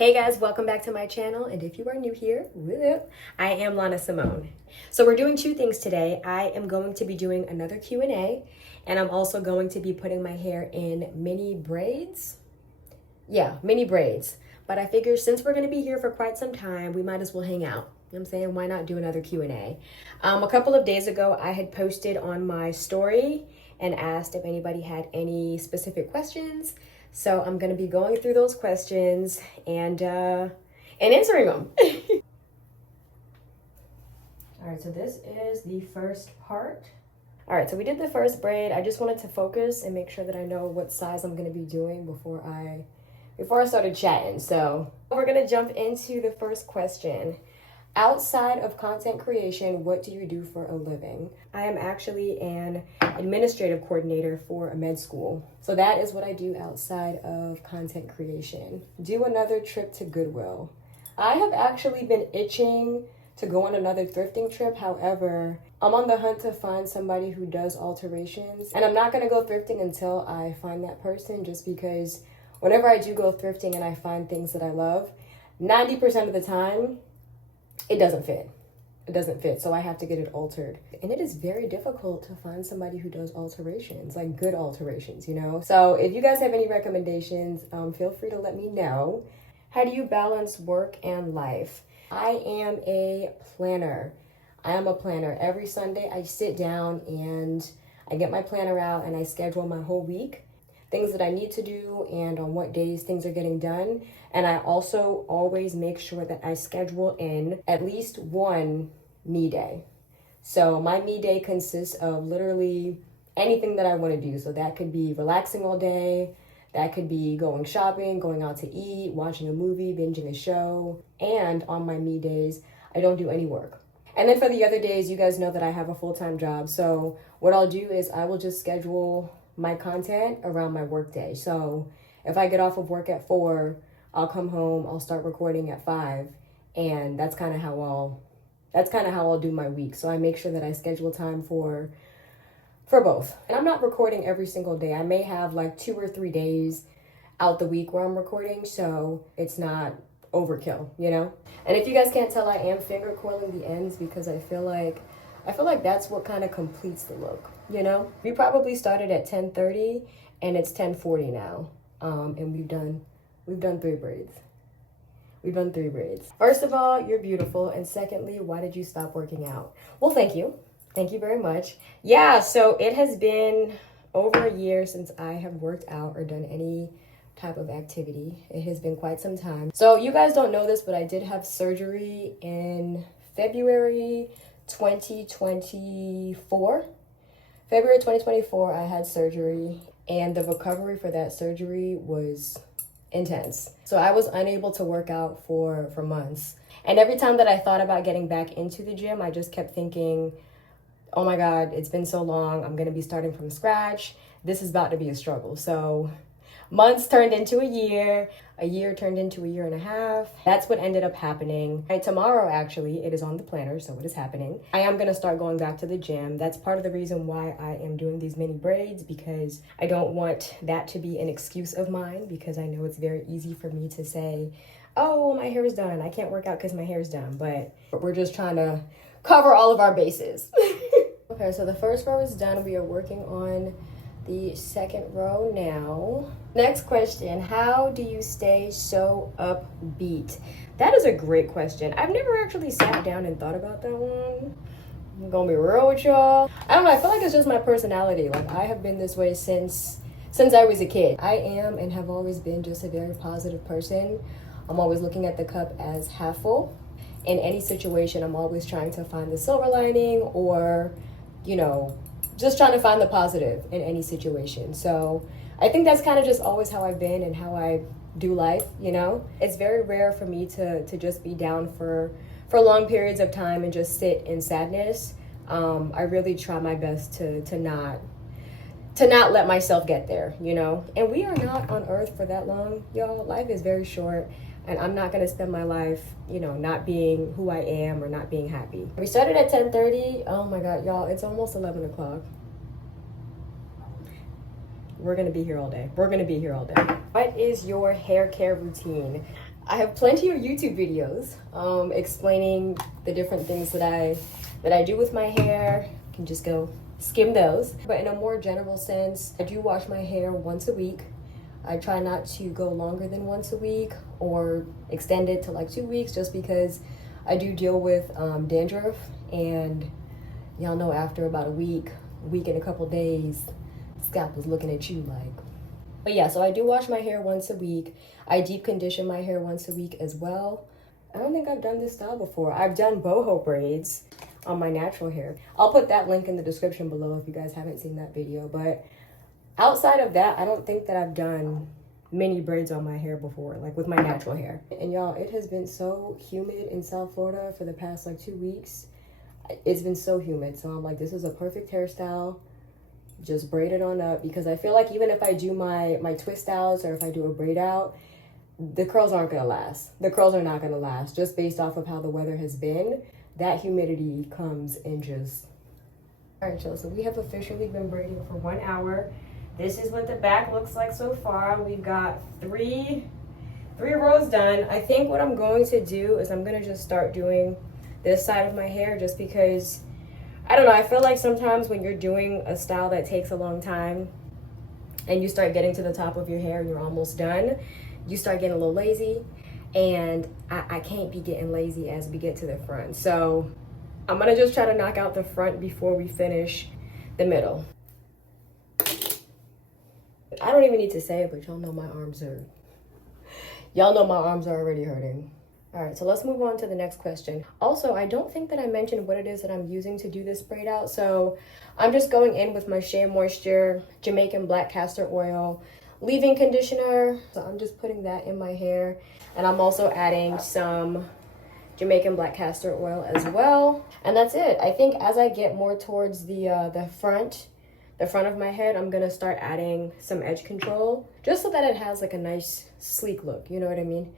Hey guys, welcome back to my channel, and if you are new here, I am Lana Simone. So we're doing two things today. I am going to be doing another Q&A, and I'm also going to be putting my hair in mini braids. Yeah, mini braids. But I figured since we're going to be here for quite some time, we might as well hang out. You know what I'm saying? Why not do another Q&A? A couple of days ago, I had posted on my story and asked if anybody had any specific questions. So I'm going to be going through those questions and answering them. All right, so this is the first part. All right, so we did the first braid. I just wanted to focus and make sure that I know what size I'm going to be doing before I started chatting. So we're going to jump into the first question. Outside of content creation, what do you do for a living? I am actually an administrative coordinator for a med school. So that is what I do outside of content creation. Do another trip to Goodwill. I have actually been itching to go on another thrifting trip. However, I'm on the hunt to find somebody who does alterations. And I'm not going to go thrifting until I find that person, just because whenever I do go thrifting and I find things that I love, 90% of the time, it doesn't fit. It doesn't fit, so I have to get it altered. And it is very difficult to find somebody who does alterations, like good alterations, you know? So if you guys have any recommendations, feel free to let me know. How do you balance work and life? I am a planner. Every Sunday I sit down and I get my planner out and I schedule my whole week, things that I need to do and on what days things are getting done. And I also always make sure that I schedule in at least one me day. So my me day consists of literally anything that I want to do. So that could be relaxing all day. That could be going shopping, going out to eat, watching a movie, binging a show. And on my me days, I don't do any work. And then for the other days, you guys know that I have a full-time job. So what I'll do is I will just schedule my content around my work day. So if I get off of work at 4, I'll come home, I'll start recording at 5, and that's kind of how I'll do my week. So I make sure that I schedule time for both. And I'm not recording every single day. I may have like 2 or 3 days out the week where I'm recording, so it's not overkill, you know? And if you guys can't tell, I am finger coiling the ends because I feel like that's what kind of completes the look, you know? We probably started at 10:30 and it's 10:40 now. And we've done 3 braids. We've done 3 braids. First of all, you're beautiful. And secondly, why did you stop working out? Well, thank you. Thank you very much. Yeah, so it has been over a year since I have worked out or done any type of activity. It has been quite some time. So you guys don't know this, but I did have surgery in February 2024. February 2024, I had surgery, and the recovery for that surgery was intense. So I was unable to work out for months. And every time that I thought about getting back into the gym, I just kept thinking, oh my God, it's been so long. I'm going to be starting from scratch. This is about to be a struggle. So months turned into a year turned into a year and a half. That's what ended up happening. And tomorrow, actually, it is on the planner, so it is happening. I am gonna start going back to the gym. That's part of the reason why I am doing these mini braids, because I don't want that to be an excuse of mine, because I know it's very easy for me to say, oh, my hair is done. I can't work out because my hair is done, but we're just trying to cover all of our bases. Okay, so the first row is done. We are working on the second row now. Next question, how do you stay so upbeat? That is a great question. I've never actually sat down and thought about that one. I'm gonna be real with y'all. I don't know, I feel like it's just my personality. Like, I have been this way since I was a kid. I am and have always been just a very positive person. I'm always looking at the cup as half full. In any situation, I'm always trying to find the silver lining, or, you know, just trying to find the positive in any situation. So I think that's kind of just always how I've been and how I do life, you know? It's very rare for me to just be down for long periods of time and just sit in sadness. I really try my best to not let myself get there, you know? And we are not on earth for that long, y'all. Life is very short. And I'm not gonna spend my life, you know, not being who I am or not being happy. We started at 10:30. Oh my God, y'all, it's almost 11 o'clock. We're gonna be here all day. What is your hair care routine? I have plenty of YouTube videos explaining the different things that I do with my hair. You can just go skim those. But in a more general sense, I do wash my hair once a week. I try not to go longer than once a week or extend it to like 2 weeks, just because I do deal with dandruff, and y'all know after about a week and a couple days, scalp is looking at you like. But yeah, so I do wash my hair once a week. I deep condition my hair once a week as well. I don't think I've done this style before. I've done boho braids on my natural hair. I'll put that link in the description below if you guys haven't seen that video. But outside of that, I don't think that I've done mini braids on my hair before, like with my natural hair. And y'all, it has been so humid in South Florida for the past like 2 weeks. It's been so humid. So I'm like, this is a perfect hairstyle. Just braid it on up, because I feel like even if I do my twist outs or if I do a braid out, the curls aren't gonna last. The curls are not gonna last, just based off of how the weather has been. That humidity comes and just... All right, y'all, so we have officially been braiding for 1 hour. This is what the back looks like so far. We've got three rows done. I think what I'm going to do is I'm gonna just start doing this side of my hair, just because, I don't know, I feel like sometimes when you're doing a style that takes a long time and you start getting to the top of your hair and you're almost done, you start getting a little lazy, and I can't be getting lazy as we get to the front. So I'm gonna just try to knock out the front before we finish the middle. I don't even need to say it, but y'all know my arms are already hurting. All right, so let's move on to the next question. Also, I don't think that I mentioned what it is that I'm using to do this braid out. So I'm just going in with my Shea Moisture Jamaican Black Castor Oil leave-in conditioner. So I'm just putting that in my hair. And I'm also adding some Jamaican Black Castor Oil as well. And that's it. I think as I get more towards the front of my head, I'm gonna start adding some edge control, just so that it has like a nice sleek look, you know what I mean?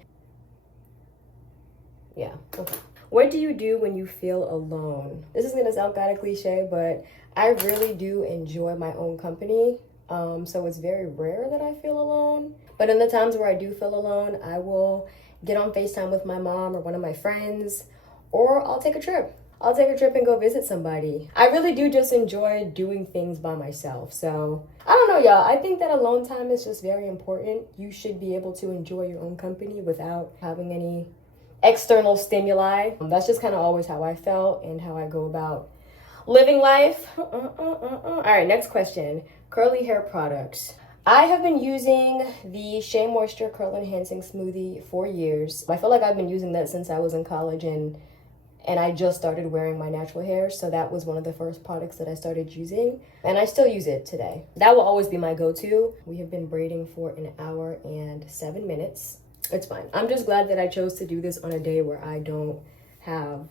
Yeah, okay. What do you do when you feel alone? This is gonna sound kind of cliche, but I really do enjoy my own company. So it's very rare that I feel alone. But in the times where I do feel alone, I will get on FaceTime with my mom or one of my friends, or I'll take a trip. I'll take a trip and go visit somebody. I really do just enjoy doing things by myself. So I don't know, y'all. I think that alone time is just very important. You should be able to enjoy your own company without having any external stimuli. That's just kind of always how I felt and how I go about living life. All right, next question. Curly hair products. I have been using the Shea Moisture Curl Enhancing Smoothie for years. I feel like I've been using that since I was in college, and I just started wearing my natural hair, so that was one of the first products that I started using, and I still use it today. That will always be my go-to. We have been braiding for 1 hour and 7 minutes. It's fine. I'm just glad that I chose to do this on a day where I don't have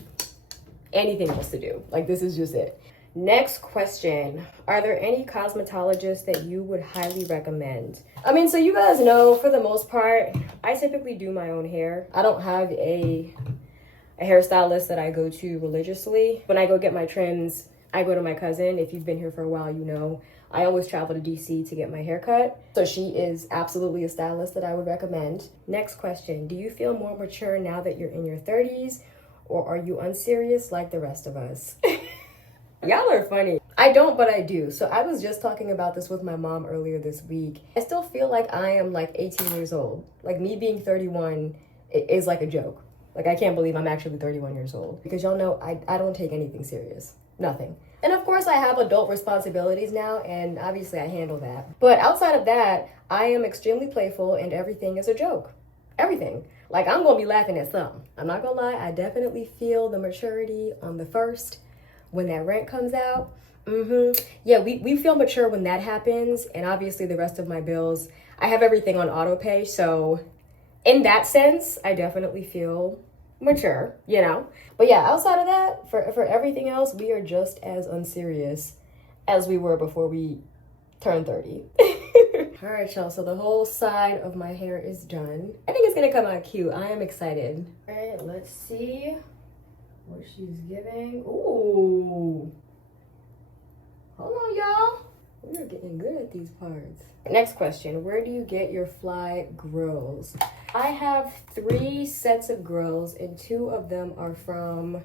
anything else to do. Like, this is just it. Next question. Are there any cosmetologists that you would highly recommend? I mean, so you guys know, for the most part, I typically do my own hair. I don't have a hairstylist that I go to religiously. When I go get my trims, I go to my cousin. If you've been here for a while, you know I always travel to DC to get my hair cut. So she is absolutely a stylist that I would recommend. Next question. Do you feel more mature now that you're in your 30s, or are you unserious like the rest of us? Y'all are funny. I don't, but I do. So I was just talking about this with my mom earlier this week. I still feel like I am like 18 years old. Like, me being 31 is like a joke. Like, I can't believe I'm actually 31 years old. Because y'all know I don't take anything serious. Nothing. And of course I have adult responsibilities now, and obviously I handle that. But outside of that, I am extremely playful, and everything is a joke. Everything. Like, I'm gonna be laughing at something. I'm not gonna lie, I definitely feel the maturity on the first, when that rent comes out. Yeah, we feel mature when that happens, and obviously the rest of my bills, I have everything on auto pay, so in that sense, I definitely feel mature, you know? But yeah, outside of that, for everything else, we are just as unserious as we were before we turned 30. All right, y'all, so the whole side of my hair is done. I think it's gonna come out cute. I am excited. All right, let's see what she's giving. Ooh. Hold on, y'all. We are getting good at these parts. Next question. Where do you get your fly grills? I have 3 sets of grills, and 2 of them are from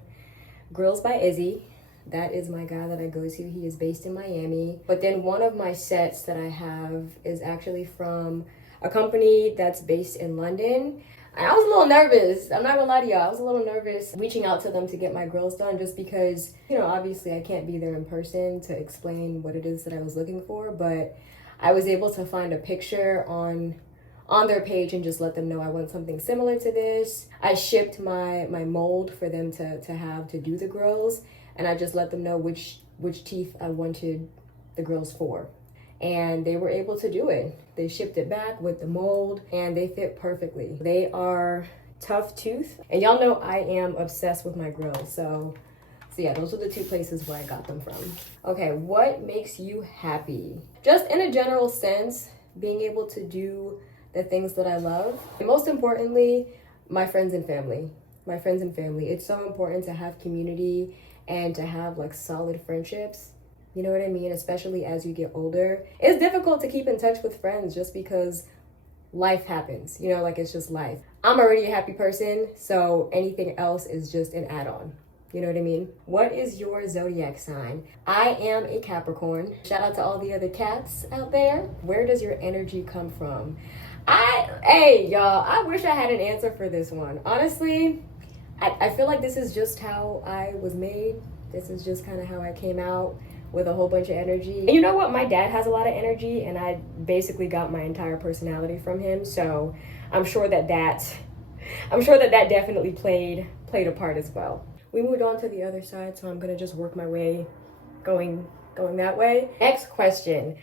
Grills by Izzy. That is my guy that I go to. He is based in Miami. But then one of my sets that I have is actually from a company that's based in London. And I was a little nervous. I'm not gonna lie to y'all. I was a little nervous reaching out to them to get my grills done just because, you know, obviously I can't be there in person to explain what it is that I was looking for. But I was able to find a picture on their page and just let them know I want something similar to this. I shipped my mold for them to have to do the grills, and I just let them know which teeth I wanted the grills for. And they were able to do it. They shipped it back with the mold and they fit perfectly. They are tough tooth, and y'all know I am obsessed with my grills. So yeah, those are the 2 places where I got them from. Okay, what makes you happy? Just in a general sense, being able to do the things that I love. And most importantly, my friends and family. My friends and family. It's so important to have community and to have like solid friendships. You know what I mean? Especially as you get older. It's difficult to keep in touch with friends just because life happens. You know, like it's just life. I'm already a happy person, so anything else is just an add-on. You know what I mean? What is your zodiac sign? I am a Capricorn. Shout out to all the other cats out there. Where does your energy come from? Hey, y'all, I wish I had an answer for this one. Honestly, I feel like this is just how I was made. This is just kind of how I came out with a whole bunch of energy. And you know what? My dad has a lot of energy, and I basically got my entire personality from him. So I'm sure that definitely played a part as well. We moved on to the other side, so I'm gonna just work my way going that way. Next question.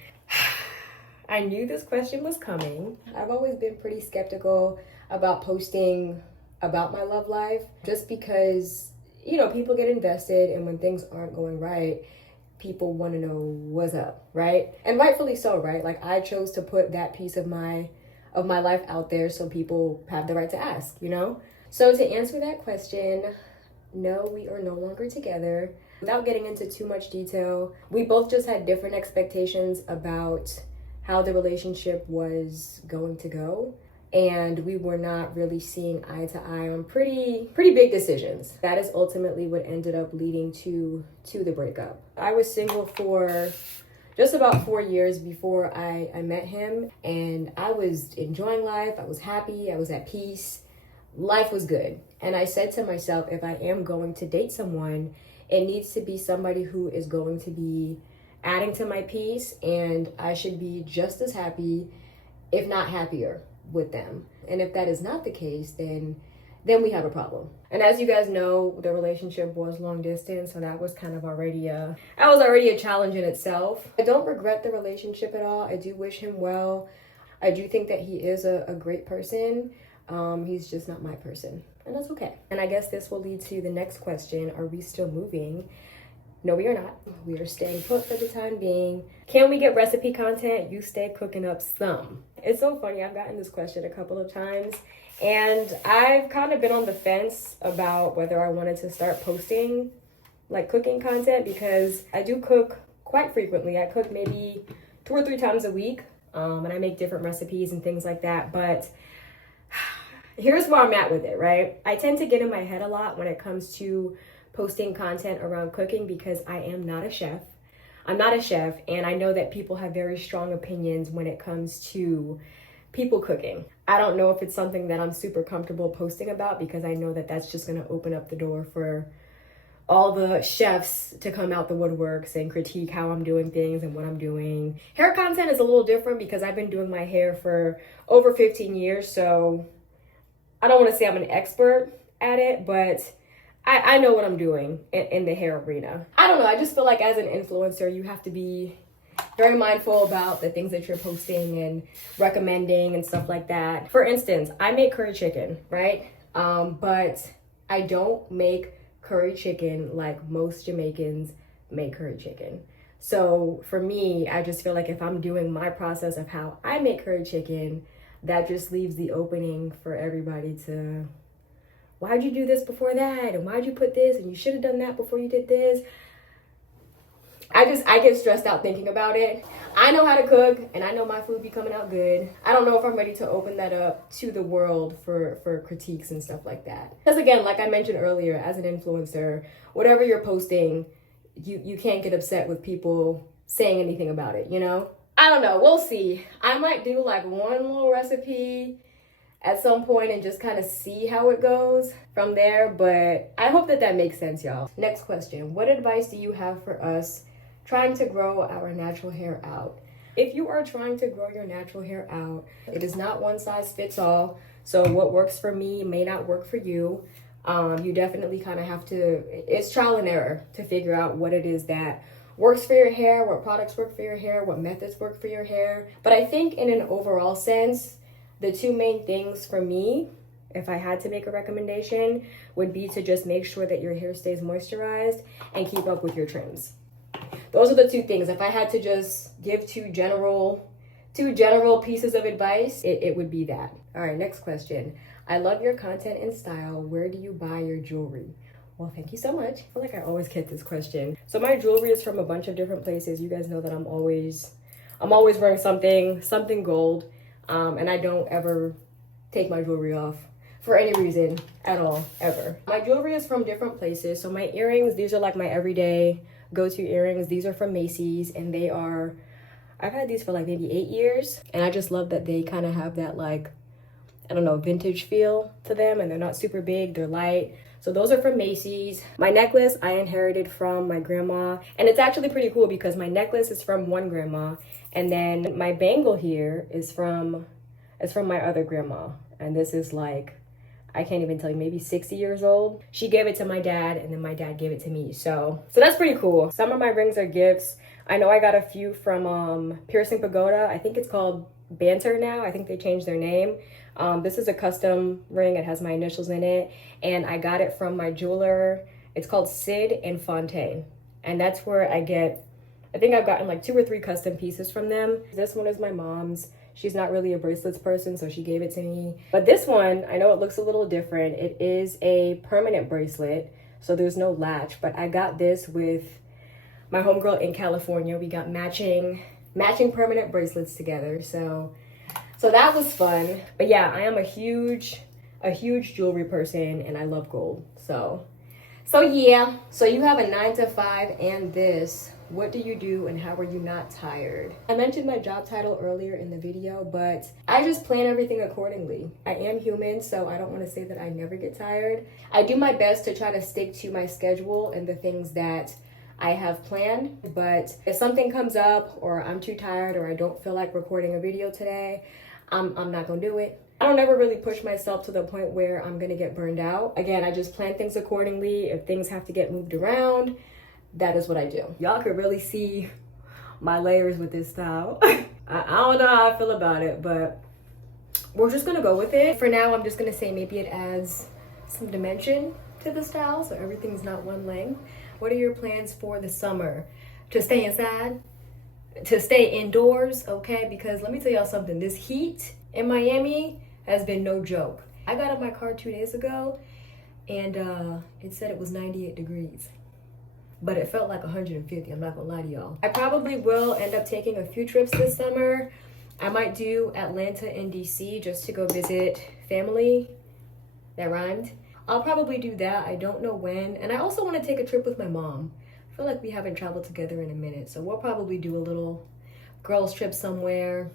I knew this question was coming. I've always been pretty skeptical about posting about my love life just because, you know, people get invested, and when things aren't going right, people want to know what's up, right? And rightfully so, right? Like I chose to put that piece of my life out there so people have the right to ask, you know? So to answer that question, no, we are no longer together. Without getting into too much detail, we both just had different expectations about how the relationship was going to go, and we were not really seeing eye to eye on pretty big decisions. That is ultimately what ended up leading to the breakup. I was single for just about 4 years before I met him, and I was enjoying life. I was happy. I was at peace. Life was good. And I said to myself, if I am going to date someone, it needs to be somebody who is going to be adding to my peace, and I should be just as happy, if not happier, with them. And if that is not the case, then we have a problem. And as you guys know, the relationship was long distance, so that was kind of already a challenge in itself. I don't regret the relationship at all. I do wish him well. I do think that he is a great person. He's just not my person, and that's okay. And I guess this will lead to the next question. Are we still moving? No, we are not. We are staying put for the time being. Can we get recipe content? You stay cooking up some. It's so funny. I've gotten this question a couple of times, and I've kind of been on the fence about whether I wanted to start posting like cooking content, because I do cook quite frequently. I cook maybe 2 or 3 times a week, and I make different recipes and things like that. But here's where I'm at with it, right? I tend to get in my head a lot when it comes to posting content around cooking because I am not a chef. I'm not a chef, and I know that people have very strong opinions when it comes to people cooking. I don't know if it's something that I'm super comfortable posting about, because I know that that's just going to open up the door for all the chefs to come out the woodworks and critique how I'm doing things and what I'm doing. Hair content is a little different because I've been doing my hair for over 15 years, so I don't want to say I'm an expert at it, but I know what I'm doing in the hair arena. I don't know, I just feel like as an influencer, you have to be very mindful about the things that you're posting and recommending and stuff like that. For instance, I make curry chicken, right? But I don't make curry chicken like most Jamaicans make curry chicken. So for me, I just feel like if I'm doing my process of how I make curry chicken, that just leaves the opening for everybody to, why'd you do this before that? And why'd you put this? And you should have done that before you did this. I get stressed out thinking about it. I know how to cook and I know my food be coming out good. I don't know if I'm ready to open that up to the world for critiques and stuff like that. Because again, like I mentioned earlier, as an influencer, whatever you're posting, you can't get upset with people saying anything about it, you know? I don't know, we'll see. I might do like one little recipe at some point and just kind of see how it goes from there, but I hope that makes sense, y'all. Next question, what advice do you have for us trying to grow our natural hair out? If you are trying to grow your natural hair out, it is not one size fits all. So what works for me may not work for you. You definitely kind of have to, it's trial and error to figure out what it is that works for your hair, what products work for your hair, what methods work for your hair. But I think in an overall sense, the two main things for me, if I had to make a recommendation, would be to just make sure that your hair stays moisturized and keep up with your trims. Those are the two things. If I had to just give two general pieces of advice, it would be that. All right, next question. I love your content and style. Where do you buy your jewelry? Well, thank you so much. I feel like I always get this question. So my jewelry is from a bunch of different places. You guys know that I'm always wearing something gold. And I don't ever take my jewelry off for any reason at all, ever. My jewelry is from different places. So my earrings, these are like my everyday go-to earrings. These are from Macy's and I've had these for like maybe 8 years. And I just love that they kind of have that like, I don't know, vintage feel to them, and they're not super big, they're light. So those are from Macy's. My necklace I inherited from my grandma, and it's actually pretty cool because my necklace is from one grandma, and then my bangle here is from my other grandma. And this is like, I can't even tell you, maybe 60 years old. She gave it to my dad, and then my dad gave it to me. So that's pretty cool. Some of my rings are gifts. I know I got a few from Piercing Pagoda. I think it's called Banter now. I think they changed their name. This is a custom ring. It has my initials in it, and I got it from my jeweler. It's called Sid and Fontaine, and that's where I think I've gotten like 2 or 3 custom pieces from them. This one is my mom's. She's not really a bracelets person, so she gave it to me. But this one, I know it looks a little different. It is a permanent bracelet, so there's no latch, but I got this with my homegirl in California. We got matching permanent bracelets together, so that was fun. But yeah, I am a huge jewelry person, and I love gold. So yeah. So you have a 9 to 5 and this. What do you do and how are you not tired? I mentioned my job title earlier in the video, but I just plan everything accordingly. I am human, so I don't want to say that I never get tired. I do my best to try to stick to my schedule and the things that I have planned, but if something comes up or I'm too tired or I don't feel like recording a video today, I'm not gonna do it. I don't ever really push myself to the point where I'm gonna get burned out. Again, I just plan things accordingly. If things have to get moved around, that is what I do. Y'all could really see my layers with this style. I don't know how I feel about it, but we're just gonna go with it. For now, I'm just gonna say maybe it adds some dimension to the style, so everything's not one length. What are your plans for the summer? To stay inside? To stay indoors, okay? Because let me tell y'all something, this heat in Miami has been no joke. I got in my car 2 days ago and it said it was 98 degrees. But it felt like 150, I'm not gonna lie to y'all. I probably will end up taking a few trips this summer. I might do Atlanta and DC just to go visit family. That rhymed. I'll probably do that, I don't know when. And I also wanna take a trip with my mom. I feel like we haven't traveled together in a minute, so we'll probably do a little girls trip somewhere.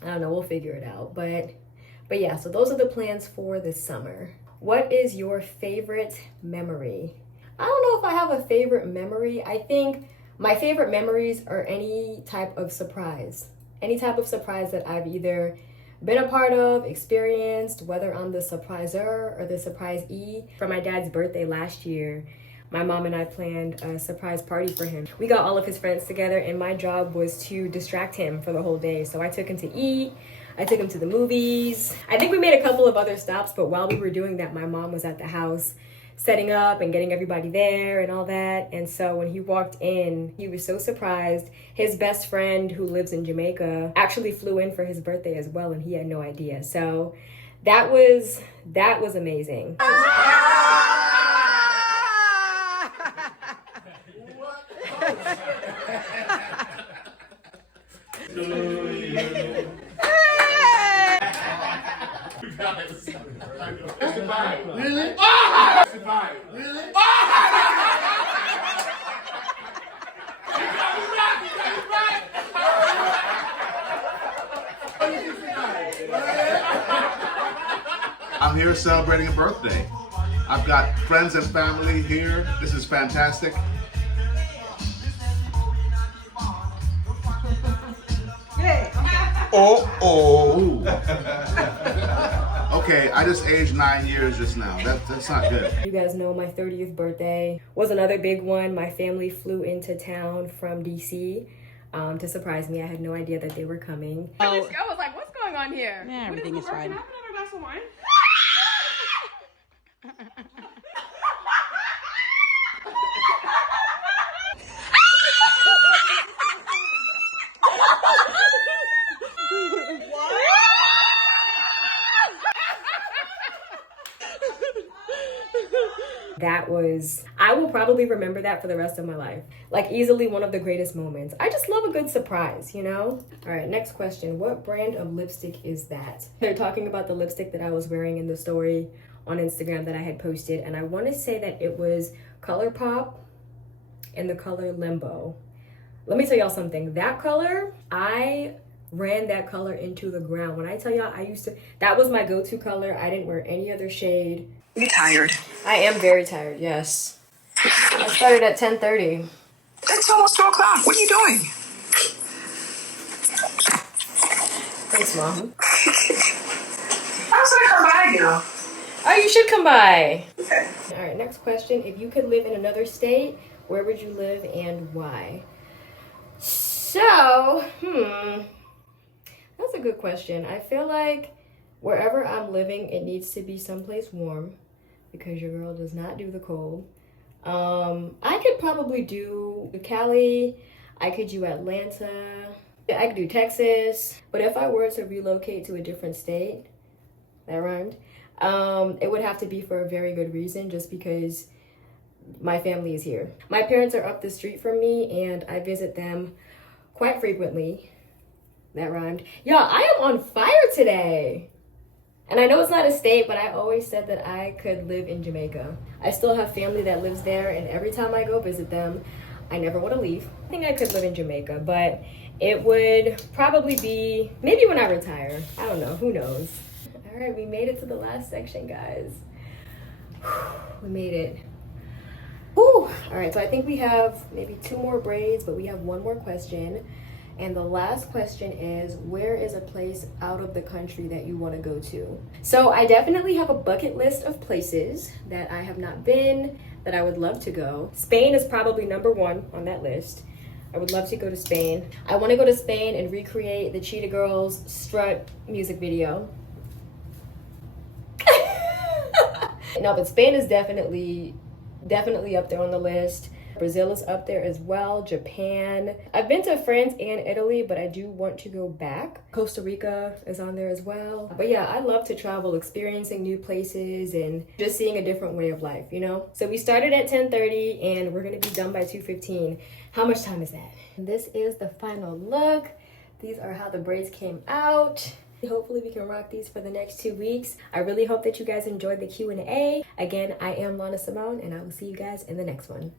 I don't know, we'll figure it out. But yeah, so those are the plans for this summer. What is your favorite memory? I don't know if I have a favorite memory. I think my favorite memories are any type of surprise. Any type of surprise that I've either been a part of, experienced, whether I'm the surpriser or the surprisee. For my dad's birthday last year, my mom and I planned a surprise party for him. We got all of his friends together and my job was to distract him for the whole day. So I took him to eat, I took him to the movies. I think we made a couple of other stops, but while we were doing that, my mom was at the house setting up and getting everybody there and all that. And so when he walked in, he was so surprised. His best friend who lives in Jamaica actually flew in for his birthday as well, and he had no idea. So that was amazing. to you. Really? Really? I'm here celebrating a birthday. I've got friends and family here. This is fantastic. Oh. Okay, I just aged 9 years just now. That's not good. You guys know my 30th birthday was another big one. My family flew into town from DC to surprise me. I had no idea that they were coming. I was like, what's going on here? Yeah, everything is fine. Can I have another glass of wine? That was, I will probably remember that for the rest of my life. Like easily one of the greatest moments. I just love a good surprise, you know? All right, next question. What brand of lipstick is that? They're talking about the lipstick that I was wearing in the story on Instagram that I had posted. And I want to say that it was ColourPop in the color Limbo. Let me tell y'all something. That color, I ran that color into the ground. When I tell y'all, that was my go-to color. I didn't wear any other shade. You tired? I am very tired, yes. I started at 10:30. It's almost 2 o'clock. What are you doing? Thanks, Mom. I was gonna come by, you know. Oh, you should come by. Okay. All right, next question. If you could live in another state, where would you live and why? So, that's a good question. I feel like wherever I'm living, it needs to be someplace warm because your girl does not do the cold. I could probably do Cali. I could do Atlanta. I could do Texas. But if I were to relocate to a different state, that rhymed, it would have to be for a very good reason, just because my family is here. My parents are up the street from me and I visit them quite frequently. That rhymed. Y'all, I am on fire today. And I know it's not a state, but I always said that I could live in Jamaica. I still have family that lives there, and every time I go visit them, I never want to leave. I think I could live in Jamaica, but it would probably be maybe when I retire. I don't know, who knows? All right, we made it to the last section, guys. We made it. Whew. All right, so I think we have maybe 2 more braids, but we have 1 more question. And the last question is, where is a place out of the country that you want to go to? So I definitely have a bucket list of places that I have not been, that I would love to go. Spain is probably number 1 on that list. I would love to go to Spain. I want to go to Spain and recreate the Cheetah Girls Strut music video. No, but Spain is definitely up there on the list. Brazil is up there as well. Japan. I've been to France and Italy, but I do want to go back. Costa Rica is on there as well. But yeah, I love to travel, experiencing new places and just seeing a different way of life, you know? So we started at 10:30 and we're gonna be done by 2:15. How much time is that? This is the final look. These are how the braids came out. Hopefully we can rock these for the next 2 weeks. I really hope that you guys enjoyed the Q&A. Again, I am Lana Simone and I will see you guys in the next one.